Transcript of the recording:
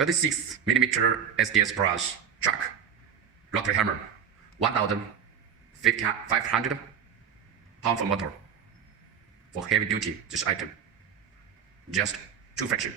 36mm SDS brush chuck, rotary hammer, 1,500 pound for motor. For heavy duty, this item, just 2 fraction.